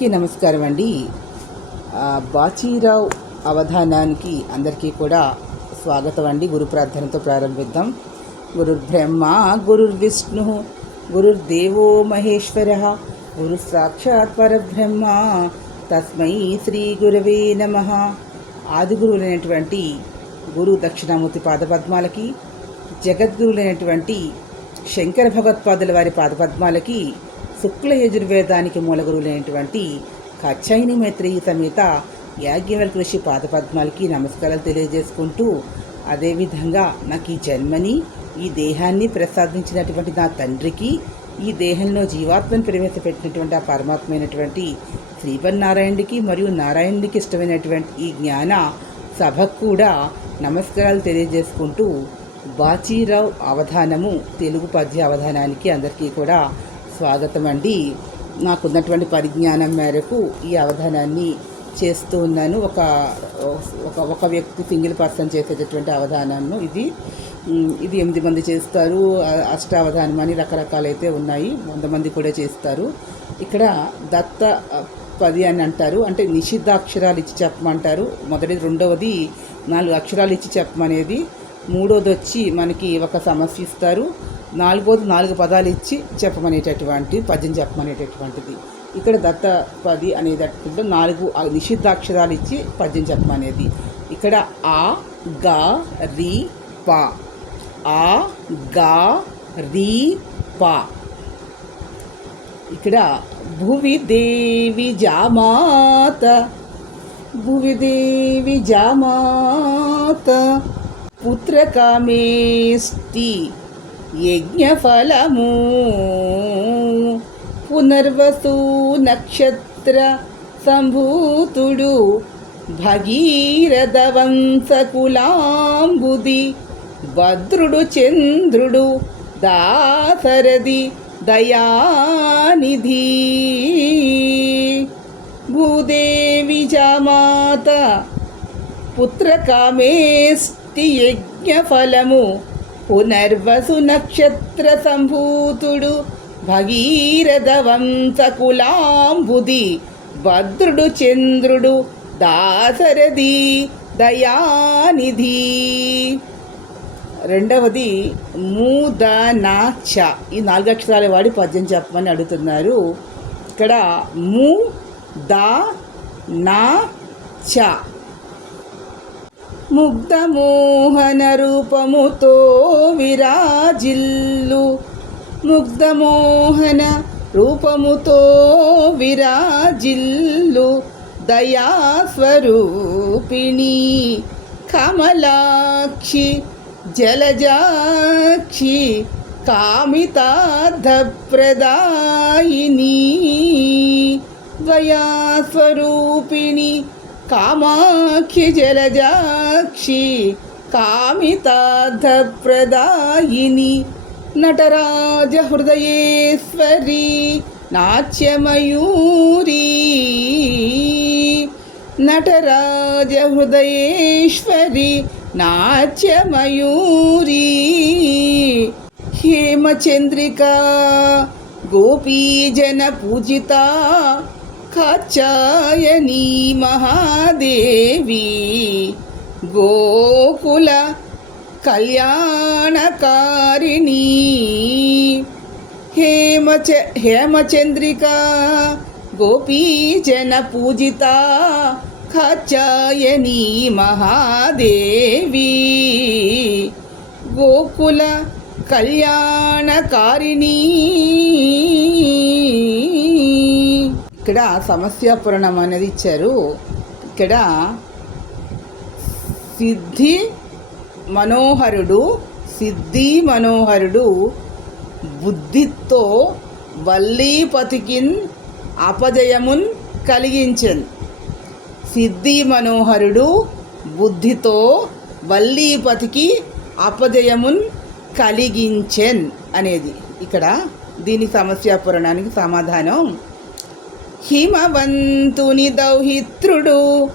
అందరికీ నమస్కారం అండి. బాచీరావు అవధానానికి అందరికీ కూడా స్వాగతం అండి. గురు ప్రార్థనతో ప్రారంభిద్దాం. గురుర్ బ్రహ్మ గురుర్ విష్ణు గురుర్దేవో మహేశ్వర గురు సాక్షాత్ పరబ్రహ్మ తస్మై శ్రీ గురవే నమ. ఆదిగురువులైనటువంటి గురు దక్షిణామూర్తి పాదపద్మాలకి జగద్గురులైనటువంటి శంకర భగవత్పాదుల వారి పాదపద్మాలకి శుక్ల యజుర్వేదానికి మూలగురులైనటువంటి కచ్చైని మైత్రేయి సమేత యాజ్ఞవల్ కృషి పాదపద్మాలకి నమస్కారాలు తెలియజేసుకుంటూ అదేవిధంగా నాకు ఈ జన్మని ఈ దేహాన్ని ప్రసాదించినటువంటి నా తండ్రికి ఈ దేహంలో జీవాత్మను ప్రవేశపెట్టినటువంటి ఆ పరమాత్మైనటువంటి శ్రీపన్నారాయణుడికి మరియు నారాయణుడికి ఇష్టమైనటువంటి ఈ జ్ఞాన సభకు కూడా నమస్కారాలు తెలియజేసుకుంటూ బాచీరావు అవధానము తెలుగు పద్య అవధానానికి అందరికీ కూడా స్వాగతం అండి నాకున్నటువంటి పరిజ్ఞానం మేరకు ఈ అవధానాన్ని చేస్తూ ఉన్నాను. ఒక ఒక ఒక వ్యక్తి సింగిల్ పర్సన్ చేసేటటువంటి అవధానాన్ని ఇది. ఇది ఎనిమిది మంది చేస్తారు. అ- అష్టావధానం అని రకరకాలైతే ఉన్నాయి. వంద మంది కూడా చేస్తారు. ఇక్కడ దత్త పది అని అంటారు. అంటే నిషిద్ధ అక్షరాలు ఇచ్చి చెప్పమంటారు. మొదటిది రెండవది నాలుగు అక్షరాలు ఇచ్చి చెప్పమనేది. మూడోది వచ్చి మనకి ఒక సమస్య ఇస్తారు. నాలుగోది నాలుగు పదాలు ఇచ్చి చెప్పమనేటటువంటి పద్యం చెప్పమనేటటువంటిది. ఇక్కడ దత్త పది అనేటప్పుడు నాలుగు ఆ నిషిద్ధాక్షరాలు ఇచ్చి పద్యం చెప్పమనేది. ఇక్కడ ఆ గా రి పా. ఆ గా రి పా. ఇక్కడ భువి దేవి జామాత భువి దేవి జామాత పుత్రకామేష్టి యజ్ఞఫలము. పునర్వసు నక్షత్ర సంభూతుడు భగీరథ వంశకులాంబుది భద్రుడు చంద్రుడు దాసరది దయానిధి. భూదేవి జామాత పుత్రకామేష్టి యజ్ఞఫలము. పునర్వసు నక్షత్ర సంభూతుడు భగీరథ వంశకులాంబుది భద్రుడు చంద్రుడు దాసరథి దయానిధి. రెండవది మూదనాచ. ఈ నాలుగు అక్షరాల వాడి పద్యం చెప్పమని అడుగుతున్నారు. ఇక్కడ ము దా నా చ ముగ్ధమోహన రూపముతో విరాజిల్లు. ముగ్ధమోహన రూపముతో విరాజిల్లు. దయాస్వరూపిణి కమలాక్షి జలజాక్షి కామితార్థప్రదాయిని. ద్వయాస్వరూపిణి కామాఖ్య జలజాక్షి కామితార్థప్రదాయిని నటరాజ హృదయేశ్వరి నాట్యమయూరీ నటరాజ హృదయేశ్వరి నాట్యమయూరీ హేమచంద్రిక గోపీజన పూజిత काचायनी महादेवी। गोकुल कल्याणकारिणी। हेमच हेमचन्द्रिका गोपीजनपूजिता खचायनी महादेवी। गोकुल कल्याणकारिणी। ఇక్కడ సమస్యాపురణం అనేది ఇచ్చారు. ఇక్కడ సిద్ధి మనోహరుడు సిద్ధి మనోహరుడు బుద్ధితో వల్లీపతికిన్ అపజయమున్ కలిగించెన్. సిద్ధి మనోహరుడు బుద్ధితో వల్లీపతికి అపజయమున్ కలిగించెన్ అనేది. ఇక్కడ దీని సమస్యాపురణానికి సమాధానం హిమవంతుని దౌహిత్రుడు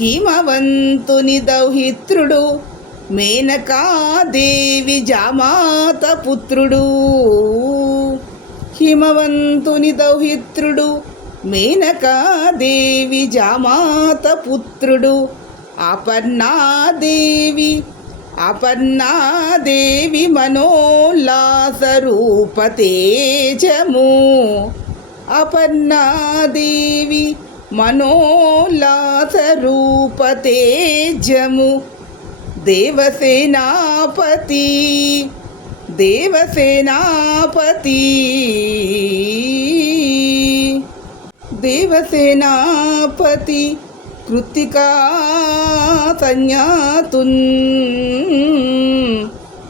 హిమవంతుని దౌహిత్రుడు మేనకాదేవి జామాత పుత్రుడు. హిమవంతుని దౌహిత్రుడు మేనకాదేవి జామాత పుత్రుడు. అపర్ణాదేవి అపర్ణాదేవి మనోల్లాసరూపతేజము అపర్ణాదేవి మనోల్లాసరూపతేజము. దేవసేనాపతి దేవసేనాపతి. దేవసేనాపతి కృత్తికా సంజ్ఞాతున్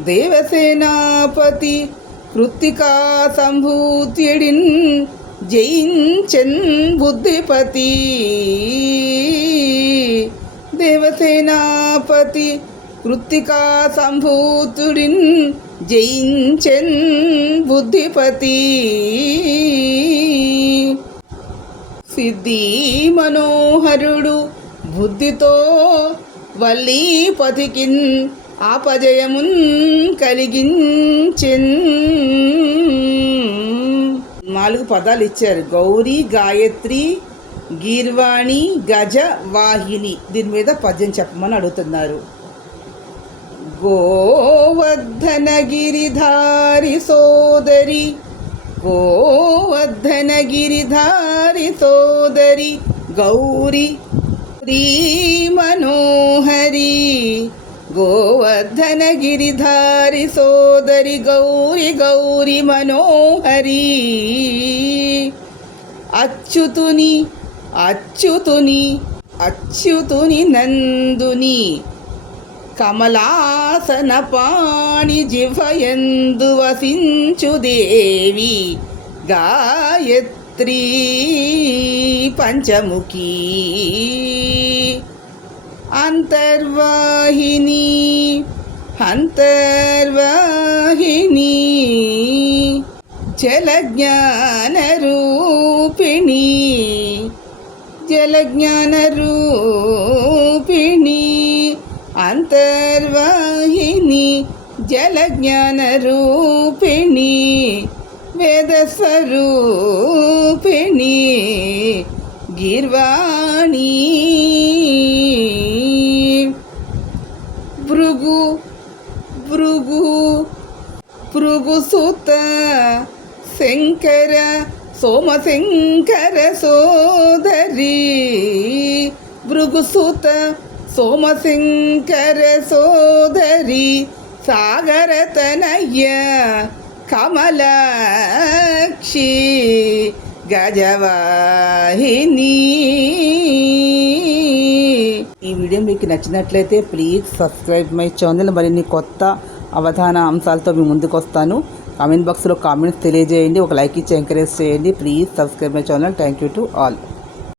దేవసేనాపతి కృత్తికా సంభూత్యుడిన్. జయించన్ బుద్ధిపతి. దేవసేనాపతి కృత్తికా సంభూతుడిన్ జయించన్ బుద్ధిపతి. సిద్ధి మనోహరుడు బుద్ధితో వల్లీపతికిన్ ఆపజయమున్ కలిగించెన్. నాలుగు పదాలు ఇచ్చారు. గౌరీ గాయత్రి గీర్వాణి గజ వాహిని. దీని మీద పద్యం చెప్పమని అడుగుతున్నారు. గోవర్ధన గిరిధారి సోదరి గోవర్ధన గిరిధారి సోదరి గౌరీ శ్రీ మనోహరి గోవర్ధన గిరిధారి సోదరి గౌరి గౌరి మనోహరి అచ్యుతుని అచ్యుతుని అచ్యుతుని నందుని కమలాసన పాణి జిహయందు వసించు దేవి గాయత్రి పంచముఖీ అంతర్వాహిని అంతర్వాహిని జలజ్ఞాన రూపిణి జలజ్ఞాన రూపిణి అంతర్వాహిని జలజ్ఞాన రూపిణి వేదస్వరూపిణి భృగుసుత శంకర సోమశంకర సోదరి. భృగుసుత సోమశంకర సోదరి. సాగరతనయ్య కమలాక్షి గజవాహిని. ఈ వీడియో మీకు నచ్చినట్లయితే ప్లీజ్ సబ్స్క్రైబ్ మై ఛానల్. మరిన్ని కొత్త అవధాన అంశాలతో మీ ముందుకు వస్తాను కామెంట్ బాక్స్లో కామెంట్స్ తెలియజేయండి. ఒక లైక్ ఇచ్చి ఎంకరేజ్ చేయండి. Please subscribe my channel. Thank you to all